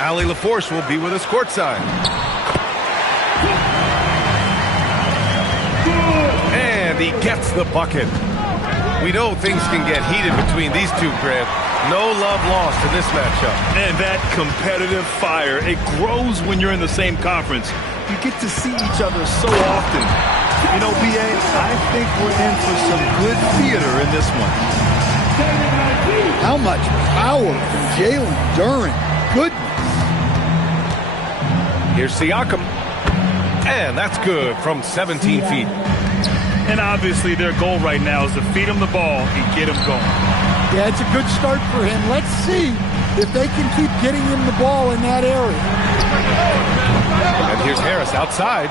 Allie LaForce will be with us courtside. And he gets the bucket. We know things can get heated between these two, Grant. No love lost in this matchup. And that competitive fire, it grows when you're in the same conference. You get to see each other so often. You know, B.A., I think we're in for some good theater in this one. How much power from Jalen Duren. Goodness. Here's Siakam. And that's good from 17 feet. And obviously their goal right now is to feed him the ball and get him going. Yeah, it's a good start for him. Let's see if they can keep getting him the ball in that area. And here's Harris outside.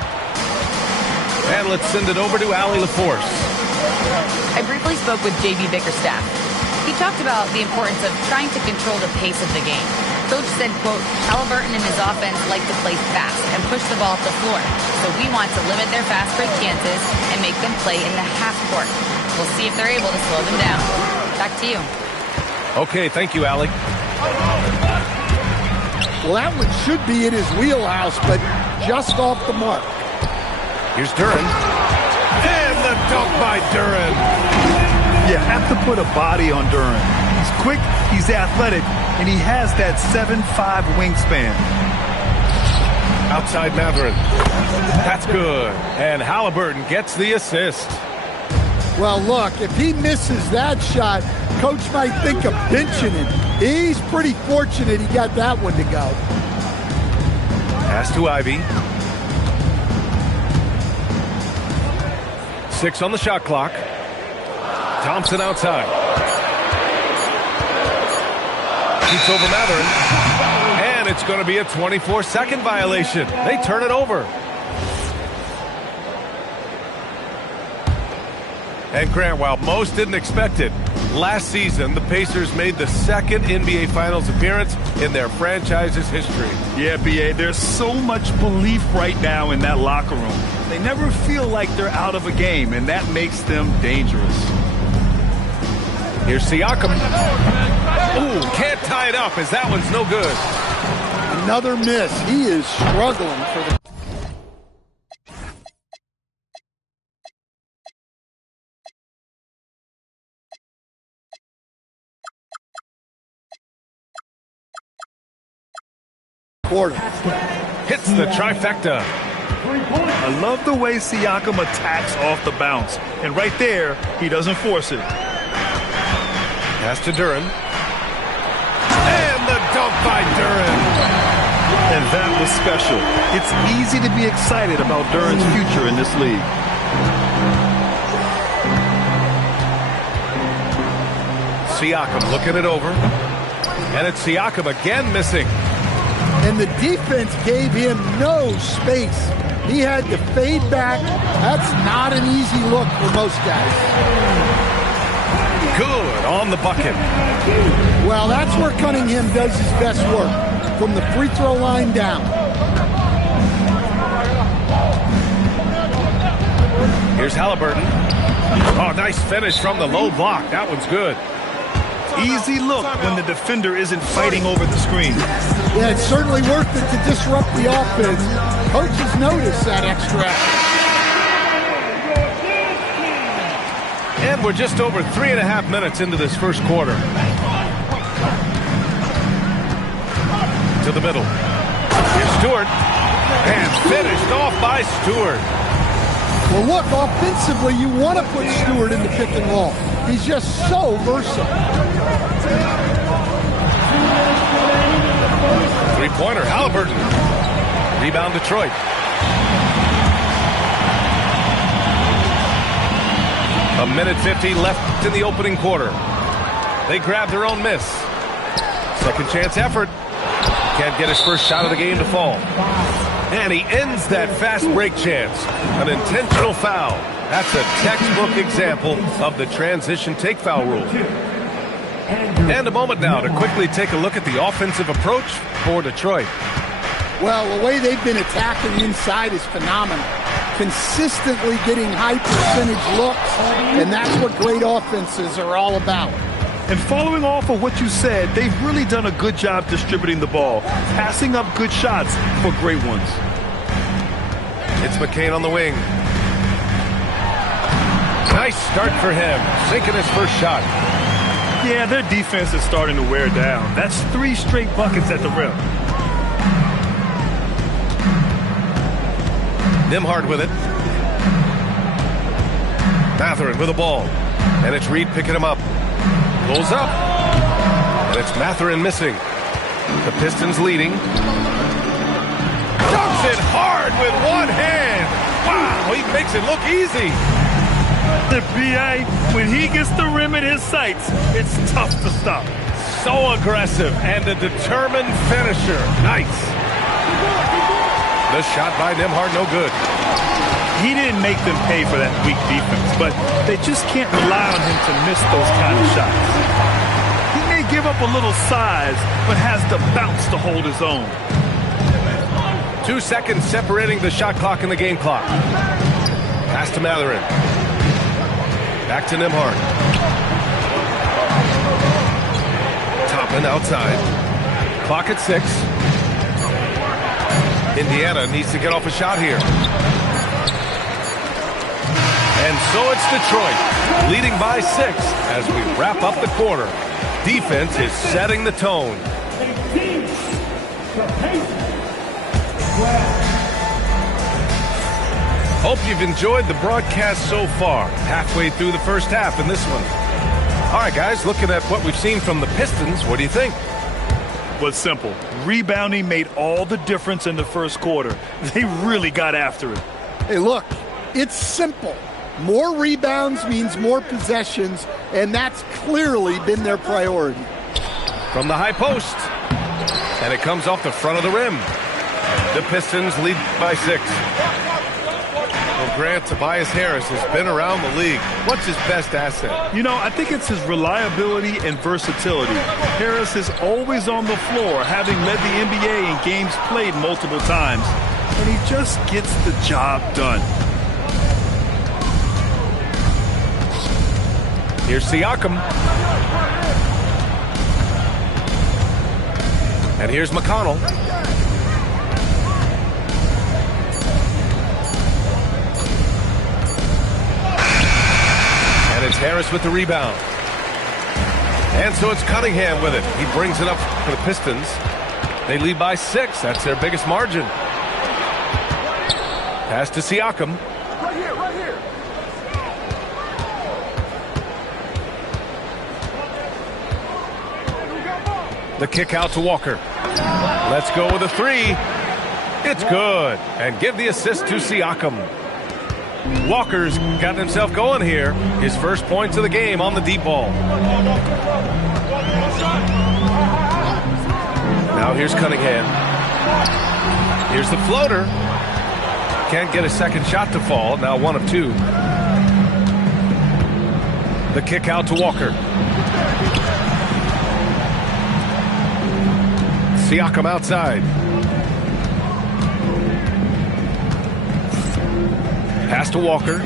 And let's send it over to Allie LaForce. I briefly spoke with J.B. Bickerstaff. He talked about the importance of trying to control the pace of the game. Coach said, quote, Halliburton and his offense like to play fast and push the ball up the floor. So we want to limit their fast break chances and make them play in the half court. We'll see if they're able to slow them down. Back to you. Okay, thank you, Allie. Well, that one should be in his wheelhouse, but just off the mark. Here's Duren. And the dunk by Duren. You have to put a body on Duren. He's quick, he's athletic, and he has that 7'5" wingspan. Outside Mathurin. That's good. And Halliburton gets the assist. Well, look, if he misses that shot, Coach might think of benching him. He's pretty fortunate he got that one to go. Pass to Ivy. 6 on the shot clock. Thompson outside. Keeps over Mathurin. And it's going to be a 24-second violation. They turn it over. And Grant, while most didn't expect it, last season the Pacers made the second NBA Finals appearance in their franchise's history. Yeah, B.A., there's so much belief right now in that locker room. They never feel like they're out of a game, and that makes them dangerous. Here's Siakam. Ooh, can't tie it up as that one's no good. Another miss. He is struggling for the... quarter. Hits the trifecta. I love the way Siakam attacks off the bounce. And right there, he doesn't force it. Pass to Duren. And the dunk by Duren. And that was special. It's easy to be excited about Duren's future in this league. Siakam looking it over. And it's Siakam again missing. And the defense gave him no space. He had to fade back. That's not an easy look for most guys. Good on the bucket. Well, that's where Cunningham does his best work, from the free throw line down. Here's Halliburton. Oh, nice finish from the low block. That one's good. Easy look when the defender isn't fighting over the screen. Yeah, it's certainly worth it to disrupt the offense. Coaches notice that extra effort. And we're just over 3.5 minutes into this first quarter. To the middle. Here's Stewart. And finished off by Stewart. Well, look, offensively, you want to put Stewart in the pick and roll. He's just so versatile. Three-pointer, Halliburton. Rebound, Detroit. A minute 50 left in the opening quarter. They grab their own miss. Second chance effort. Can't get his first shot of the game to fall. And he ends that fast break chance. An intentional foul. That's a textbook example of the transition take foul rule. And a moment now to quickly take a look at the offensive approach for Detroit. Well, the way they've been attacking inside is phenomenal. Consistently getting high percentage looks, and that's what great offenses are all about. And following off of what you said, they've really done a good job distributing the ball, passing up good shots for great ones. It's McCain on the wing. Nice start for him, sinking his first shot. Yeah, their defense is starting to wear down. That's 3 straight buckets at the rim. Nembhard with it. Mathurin with the ball. And it's Reed picking him up. Pulls up. And it's Mathurin missing. The Pistons leading. Dunks it hard with one hand. Wow, he makes it look easy. The BA, when he gets the rim in his sights, it's tough to stop. So aggressive and a determined finisher. Nice. The shot by Nembhard, no good. He didn't make them pay for that weak defense, but they just can't rely on him to miss those kind of shots. He may give up a little size, but has the bounce to hold his own. 2 seconds separating the shot clock and the game clock. Pass to Mathurin. Back to Nembhard. Toppin outside. Clock at 6. Indiana needs to get off a shot here. And so it's Detroit, leading by 6 as we wrap up the quarter. Defense is setting the tone. Hope you've enjoyed the broadcast so far. Halfway through the first half in this one. All right, guys, looking at what we've seen from the Pistons, what do you think? Was simple. Rebounding made all the difference in the first quarter. They really got after it. Hey, look, it's simple. More rebounds means more possessions, and that's clearly been their priority. From the high post. And it comes off the front of the rim. The Pistons lead by 6. Well, Grant, Tobias Harris has been around the league. What's his best asset? You know, I think it's his reliability and versatility. Harris is always on the floor, having led the NBA in games played multiple times. And he just gets the job done. Here's Siakam. And here's McConnell. And it's Harris with the rebound. And so it's Cunningham with it. He brings it up for the Pistons. They lead by 6. That's their biggest margin. Pass to Siakam. Right here, right here. The kick out to Walker. Let's go with a 3. It's good. And give the assist to Siakam. Walker's got himself going here. His first points of the game on the deep ball. Now here's Cunningham. Here's the floater. Can't get a second shot to fall. Now 1 of 2. The kick out to Walker. Siakam outside. Pass to Walker.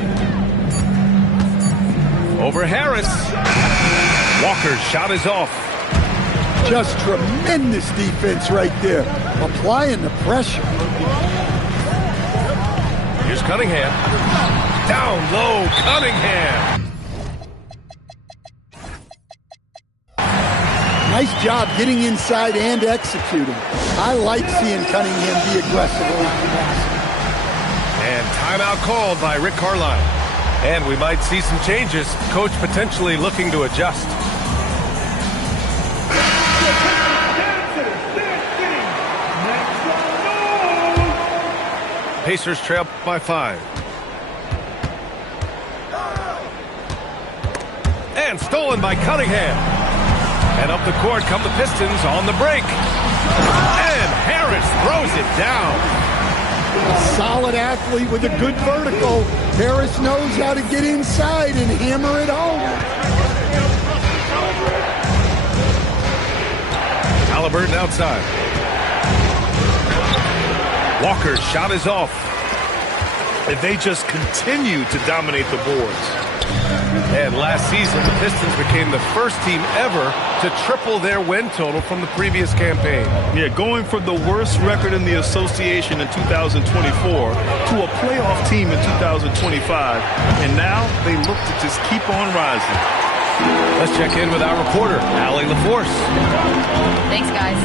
Over Harris. Walker's shot is off. Just tremendous defense right there. Applying the pressure. Here's Cunningham. Down low, Cunningham. Nice job getting inside and executing. I like seeing Cunningham be aggressive over the basket. And timeout called by Rick Carlisle. And we might see some changes. Coach potentially looking to adjust. Pacers trail by 5. And stolen by Cunningham. And up the court come the Pistons on the break. And Harris throws it down. A solid athlete with a good vertical. Harris knows how to get inside and hammer it home. Halliburton outside. Walker's shot is off. And they just continue to dominate the boards. And last season, the Pistons became the first team ever to triple their win total from the previous campaign. Yeah, going from the worst record in the association in 2024 to a playoff team in 2025. And now they look to just keep on rising. Let's check in with our reporter, Allie LaForce. Thanks, guys.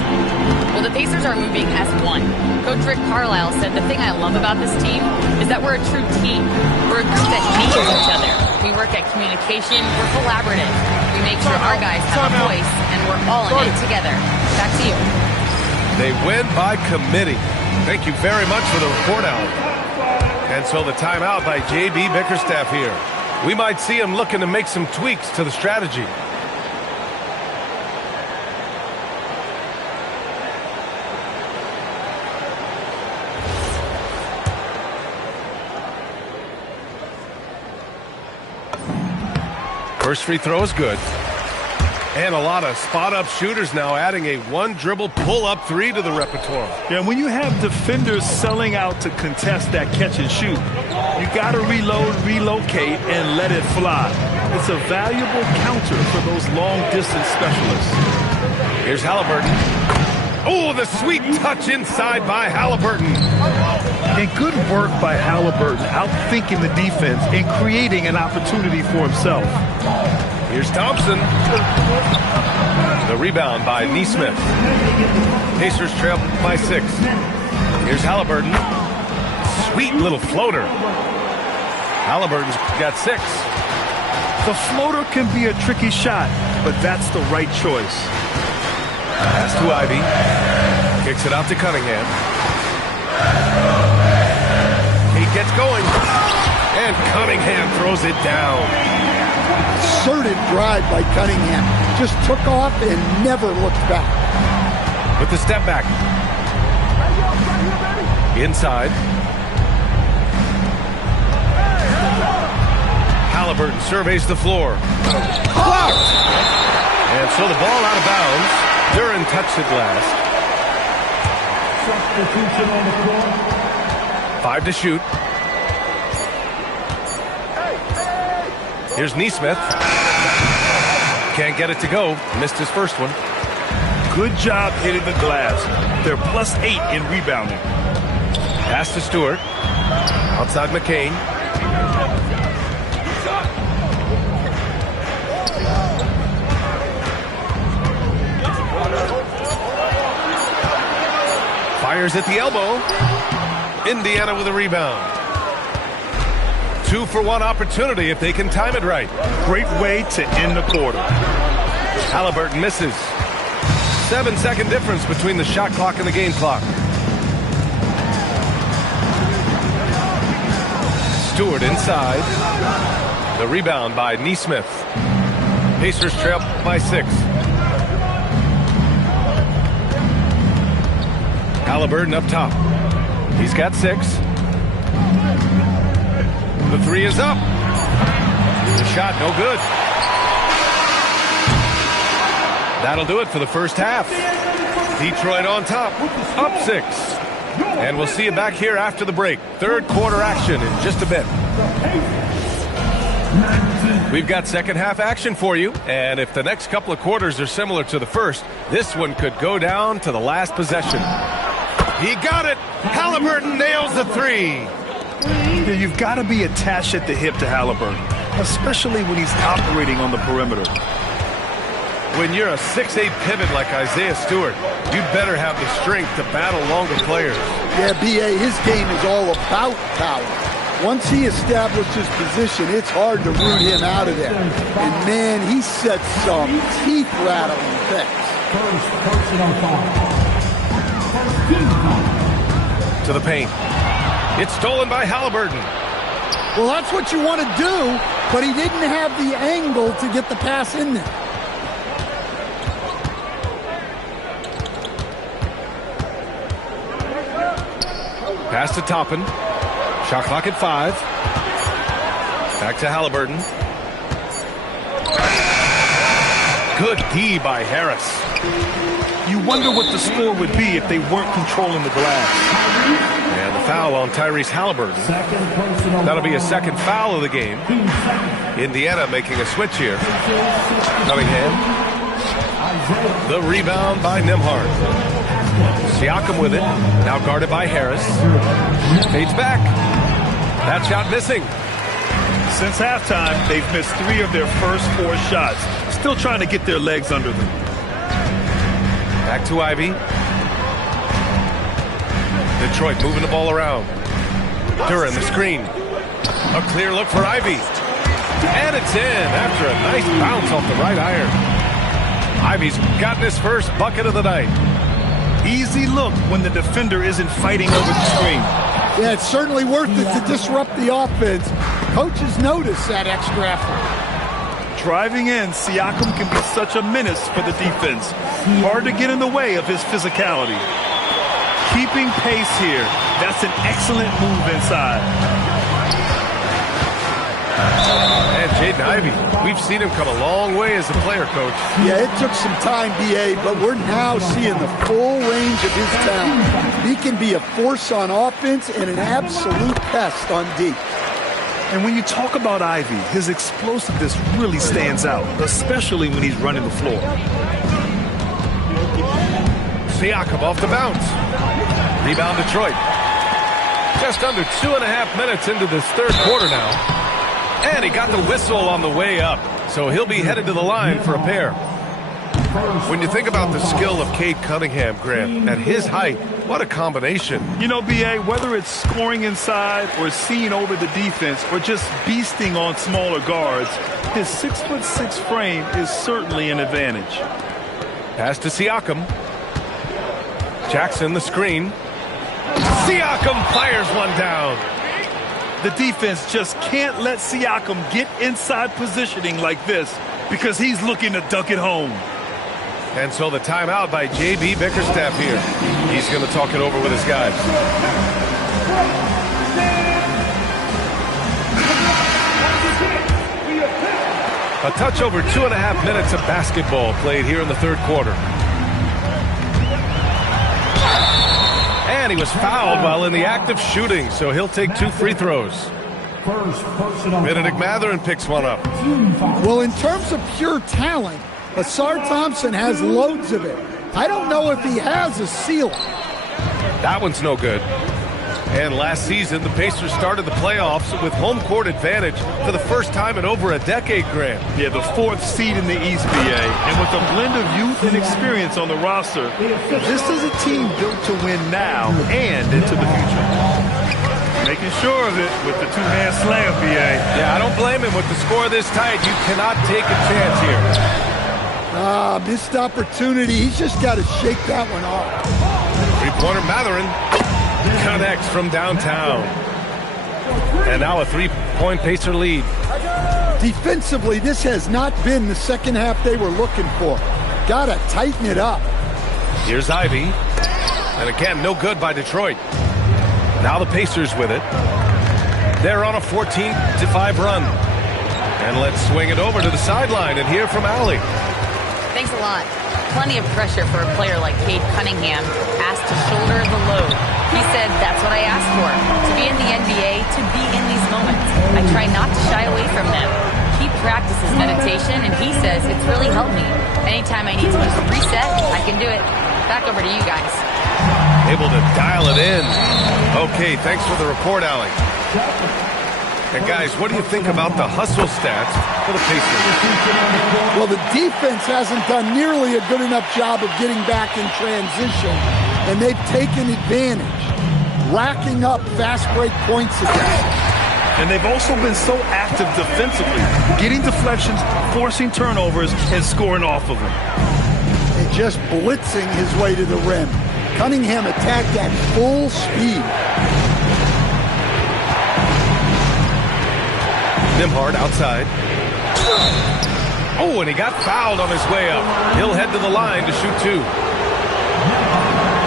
Well, the Pacers are moving as one. Coach Rick Carlisle said the thing I love about this team is that we're a true team. We're a group that needs each other. We work at communication. We're collaborative. We make sure our guys have a voice, and we're all in it together. Back to you. They win by committee. Thank you very much for the report, Allie. And so the timeout by J.B. Bickerstaff here. We might see him looking to make some tweaks to the strategy. First free throw is good. And a lot of spot-up shooters now adding a one-dribble pull-up three to the repertoire. Yeah, when you have defenders selling out to contest that catch and shoot, you got to reload, relocate, and let it fly. It's a valuable counter for those long-distance specialists. Here's Halliburton. Oh, the sweet touch inside by Halliburton. And good work by Halliburton, outthinking the defense and creating an opportunity for himself. Here's Thompson. The rebound by Nesmith. Pacers trail by 6. Here's Halliburton. Sweet little floater. Halliburton's got 6. The floater can be a tricky shot, but that's the right choice. Pass to Ivy. Kicks it out to Cunningham. He gets going. And Cunningham throws it down. Assertive drive by Cunningham. Just took off and never looked back. With the step back. Inside. Halliburton surveys the floor. Blocked! And so the ball out of bounds. Duren touched it last. 5 to shoot. Here's Nesmith. Can't get it to go. Missed his first one. Good job hitting the glass. They're +8 in rebounding. Pass to Stewart. Outside McCain. Fires at the elbow. Indiana with a rebound. 2-for-1 opportunity if they can time it right. Great way to end the quarter. Halliburton misses. 7-second difference between the shot clock and the game clock. Stewart inside. The rebound by Nesmith. Pacers trail by 6. Halliburton up top. He's got 6. The 3 is up. The shot no good. That'll do it for the first half. Detroit on top, up 6. And we'll see you back here after the break. Third quarter action in just a bit. We've got second half action for you. And if the next couple of quarters are similar to the first, this one could go down to the last possession. He got it. Halliburton nails the 3. You've got to be attached at the hip to Halliburton, especially when he's operating on the perimeter. When you're a 6'8 pivot like Isaiah Stewart, you better have the strength to battle longer players. Yeah, B.A., his game is all about power. Once he establishes position, it's hard to root him out of there. And, man, he sets some teeth-rattling things. To the paint. It's stolen by Halliburton. Well, that's what you want to do, but he didn't have the angle to get the pass in there. Pass to Toppin. Shot clock at 5. Back to Halliburton. Good D by Harris. You wonder what the score would be if they weren't controlling the glass. And the foul on Tyrese Halliburton. That'll be a second foul of the game. Indiana making a switch here. Cunningham. The rebound by Nembhard. Siakam with it. Now guarded by Harris. Fades back. That shot missing. Since halftime, they've missed 3 of their first 4 shots. Still trying to get their legs under them. Back to Ivy. Detroit moving the ball around. Duren, the screen. A clear look for Ivy. And it's in after a nice bounce off the right iron. Ivy's gotten his first bucket of the night. Easy look when the defender isn't fighting over the screen. Yeah, it's certainly worth it to disrupt the offense. Coaches notice that extra effort. Driving in, Siakam can be such a menace for the defense. Hard to get in the way of his physicality. Keeping pace here. That's an excellent move inside. And Jaden Ivey, we've seen him come a long way as a player, Coach. Yeah, it took some time, B.A., but we're now seeing the full range of his talent. He can be a force on offense and an absolute pest on D. And when you talk about Ivy, his explosiveness really stands out, especially when he's running the floor. Siakam off the bounce. Rebound Detroit. Just under 2.5 minutes into this third quarter now. And he got the whistle on the way up. So he'll be headed to the line for a pair. When you think about the skill of Cade Cunningham, Grant, at his height, what a combination. You know, B.A., whether it's scoring inside or seeing over the defense or just beasting on smaller guards, his 6'6" frame is certainly an advantage. Pass to Siakam. Jackson, the screen. Siakam fires one down. The defense just can't let Siakam get inside positioning like this because he's looking to dunk it home. And so the timeout by J.B. Bickerstaff here. He's going to talk it over with his guys. A touch over 2.5 minutes of basketball played here in the third quarter. And he was fouled while in the act of shooting, so he'll take 2 free throws. Benedict Mathurin picks one up. Well, in terms of pure talent, Ausar Thompson has loads of it. I don't know if he has a ceiling. That one's no good. And last season, the Pacers started the playoffs with home court advantage for the first time in over a decade, Grant. Yeah, the 4th seed in the East, BA. And with a blend of youth and experience on the roster, this is a team built to win now and into the future. Making sure of it with the 2-hand slam, BA. Yeah, I don't blame him with the score this tight. You cannot take a chance here. Missed opportunity. He's just got to shake that one off. Three-pointer Mathurin connects from downtown. And now a 3-point Pacer lead. Defensively, this has not been the second half they were looking for. Got to tighten it up. Here's Ivy. And again, no good by Detroit. Now the Pacers with it. They're on a 14-5 run. And let's swing it over to the sideline and hear from Allie. Thanks a lot. Plenty of pressure for a player like Cade Cunningham, asked to shoulder the load. He said, that's what I asked for, to be in the NBA, to be in these moments. I try not to shy away from them. He practices meditation, and he says it's really helped me. Anytime I need to just reset, I can do it. Back over to you guys. Able to dial it in. Okay, thanks for the report, Allie. And guys, what do you think about the hustle stats for the Pacers? Well, the defense hasn't done nearly a good enough job of getting back in transition, and they've taken advantage, racking up fast break points again. And they've also been so active defensively, getting deflections, forcing turnovers, and scoring off of them. And just blitzing his way to the rim. Cunningham attacked at full speed. Nembhard outside. Oh, and he got fouled on his way up. He'll head to the line to shoot 2.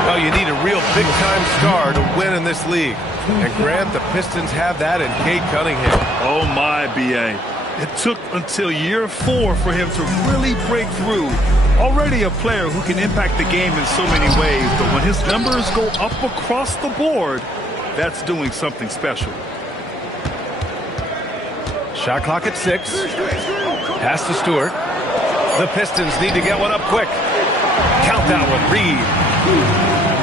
Well, you need a real big-time star to win in this league. And Grant, the Pistons have that in Cade Cunningham. Oh, my, B.A. It took until year 4 for him to really break through. Already a player who can impact the game in so many ways, but when his numbers go up across the board, That's doing something special. Shot clock at 6. Pass to Stewart. The Pistons need to get one up quick. Count that one, Reed.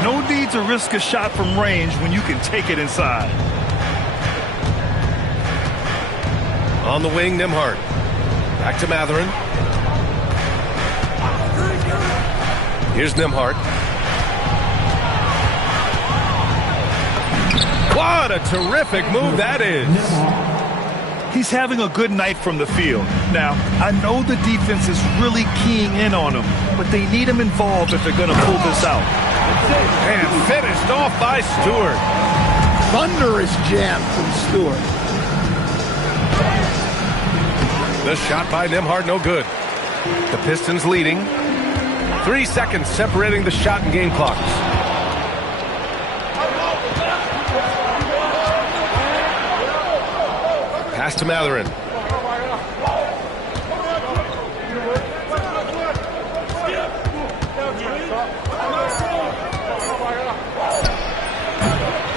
No need to risk a shot from range when you can take it inside. On the wing, Nembhard. Back to Mathurin. Here's Nembhard. What a terrific move that is. He's having a good night from the field. Now, I know the defense is really keying in on him, but they need him involved if they're going to pull this out. And finished off by Stewart. Thunderous jam from Stewart. The shot by Nembhard, no good. The Pistons leading. 3 seconds separating the shot and game clocks. Pass to Mathurin.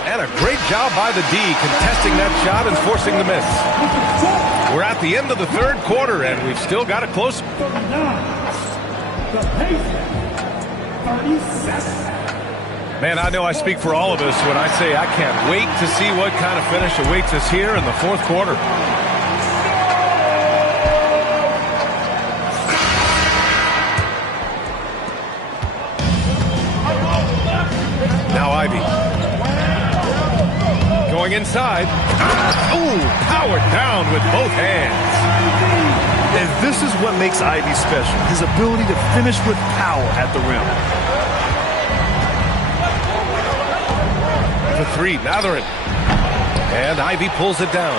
And a great job by the D, contesting that shot and forcing the miss. We're at the end of the third quarter, and we've still got a close. Man, I know I speak for all of us when I say I can't wait to see what kind of finish awaits us here in the fourth quarter. Now Ivey. Going inside. Ooh, powered down with both hands. And this is what makes Ivey special, his ability to finish with power at the rim. The three, Mathurin. And Ivey pulls it down.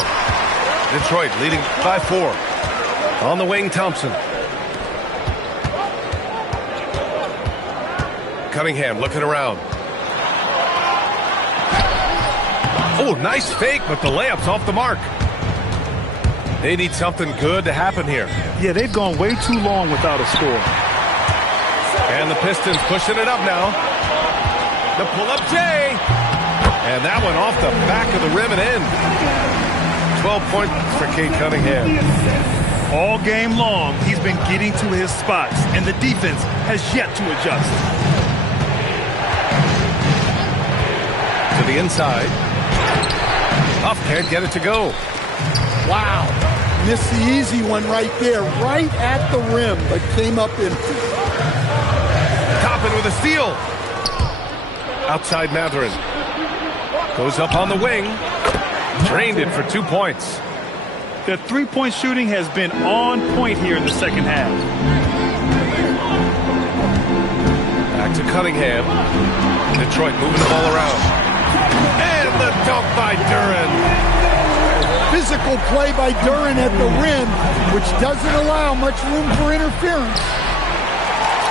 Detroit leading by 4. On the wing, Thompson. Cunningham looking around. Oh, nice fake, but the layup's off the mark. They need something good to happen here. Yeah, they've gone way too long without a score. And the Pistons pushing it up now. The pull-up J. And that one off the back of the rim and in. 12 points for Cade Cunningham. All game long, he's been getting to his spots, and the defense has yet to adjust. To the inside. Huff can't get it to go. Wow. Missed the easy one right there, right at the rim, but came up empty. Toppin with a steal. Outside Mathurin. Goes up on the wing. Drained it for 2 points. Their three-point shooting has been on point here in the second half. Back to Cunningham. Detroit moving the ball around. And the dunk by Duren. Physical play by Duren at the rim, which doesn't allow much room for interference.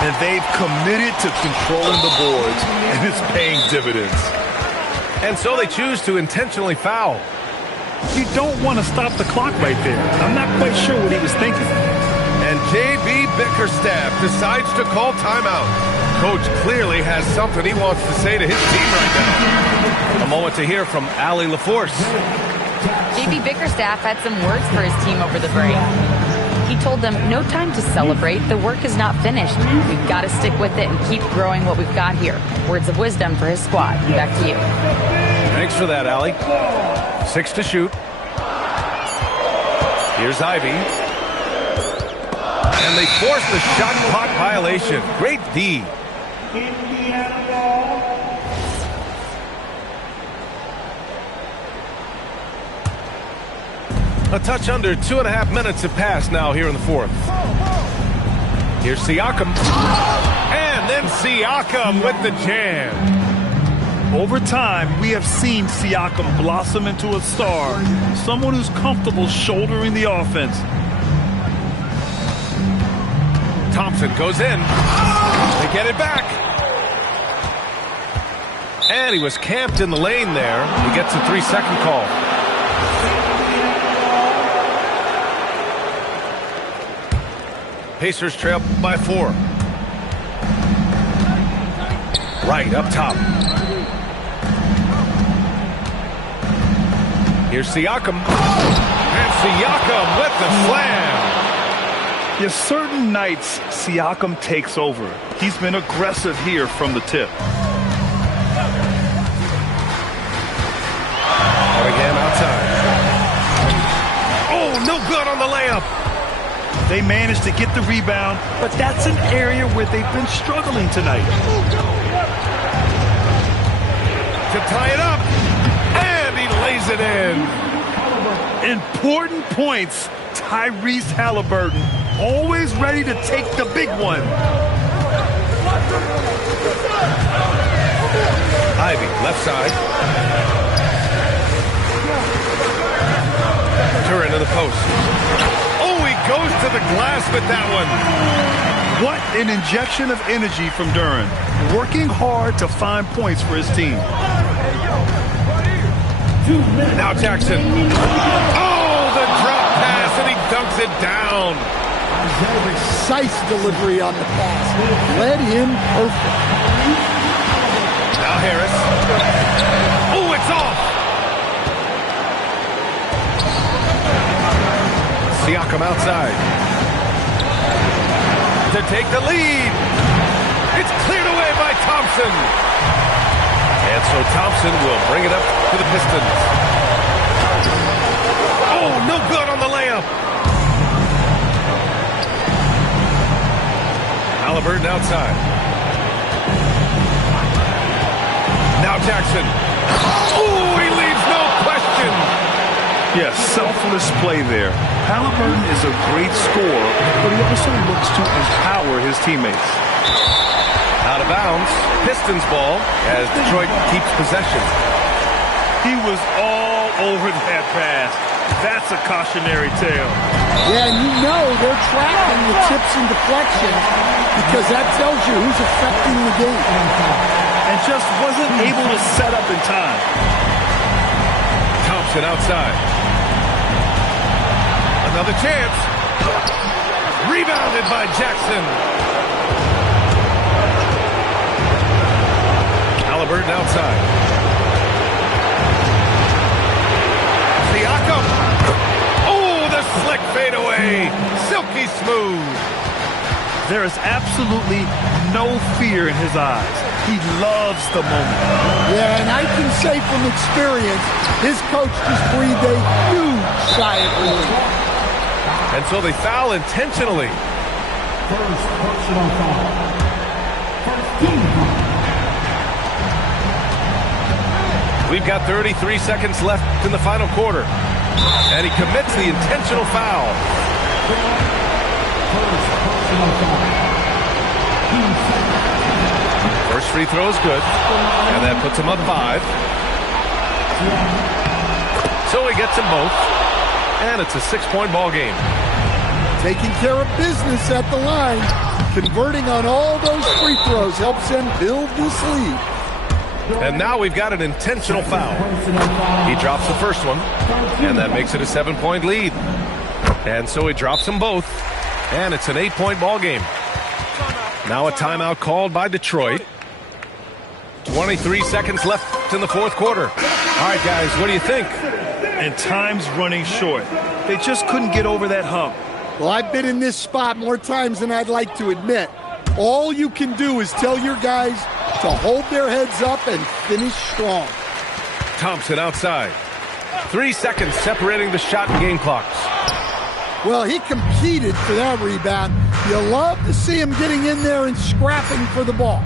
And they've committed to controlling the boards, and it's paying dividends. And so they choose to intentionally foul. You don't want to stop the clock right there. I'm not quite sure what he was thinking. And J.B. Bickerstaff decides to call timeout. Coach clearly has something he wants to say to his team right now. A moment to hear from Allie LaForce. J.B. Bickerstaff had some words for his team over the break. He told them, no time to celebrate. The work is not finished. We've got to stick with it and keep growing what we've got here. Words of wisdom for his squad. Back to you. Thanks for that, Allie. 6 to shoot. Here's Ivey. And they force the shot clock violation. Great D. A touch under 2.5 minutes have passed now here in the fourth. Here's Siakam. And then Siakam with the jam. Over time, we have seen Siakam blossom into a star, someone who's comfortable shouldering the offense. Thompson goes in. They get it back. And he was camped in the lane there. He gets a 3-second call. Pacers trail by 4. Right up top. Here's Siakam. And Siakam with the slam. Yeah, certain nights, Siakam takes over. He's been aggressive here from the tip. And again outside. Oh, no good on the layup. They managed to get the rebound, but that's an area where they've been struggling tonight. To tie it up. And he lays it in. Important points. Tyrese Halliburton, always ready to take the big one. Ivy, left side. Turin to the post. Oh, he goes to the glass with that one. What an injection of energy from Duren. Working hard to find points for his team. Now Jackson. Oh, the drop pass, and he dunks it down. Precise delivery on the pass. Led him perfect. Now Harris. Oh, it's off. Siakam outside. To take the lead. It's cleared away by Thompson. And so Thompson will bring it up to the Pistons. Oh, no good on the layup. Halliburton outside. Now Jackson. Oh, he leaves no question. Yes, selfless play there. Halliburton is a great scorer, but he also looks to empower his teammates. Out of bounds. Pistons ball as Detroit keeps possession. He was all over that pass. That's a cautionary tale. Yeah, and you know they're tracking the tips and deflections because that tells you who's affecting the game. And just wasn't able to set up in time. Thompson outside. Another chance. Rebounded by Jackson. Halliburton outside. Siakam. Oh, the slick fadeaway. Silky smooth. There is absolutely no fear in his eyes. He loves the moment. Yeah, and I can say from experience, his coach just breathed a huge sigh of relief. And so they foul intentionally. First personal foul. First team foul. We've got 33 seconds left in the final quarter. And he commits the intentional foul. First personal foul. First free throw is good. And that puts him up 5. So he gets them both. And it's a 6-point ball game. Taking care of business at the line. Converting on all those free throws helps them build this lead. And now we've got an intentional foul. He drops the first one, and that makes it a 7-point lead. And so he drops them both, and it's an 8-point ball game. Now a timeout called by Detroit. 23 seconds left in the fourth quarter. All right, guys, what do you think? And time's running short. They just couldn't get over that hump. Well, I've been in this spot more times than I'd like to admit. All you can do is tell your guys to hold their heads up and finish strong. Thompson outside. 3 seconds separating the shot and game clocks. Well, he competed for that rebound. You love to see him getting in there and scrapping for the ball.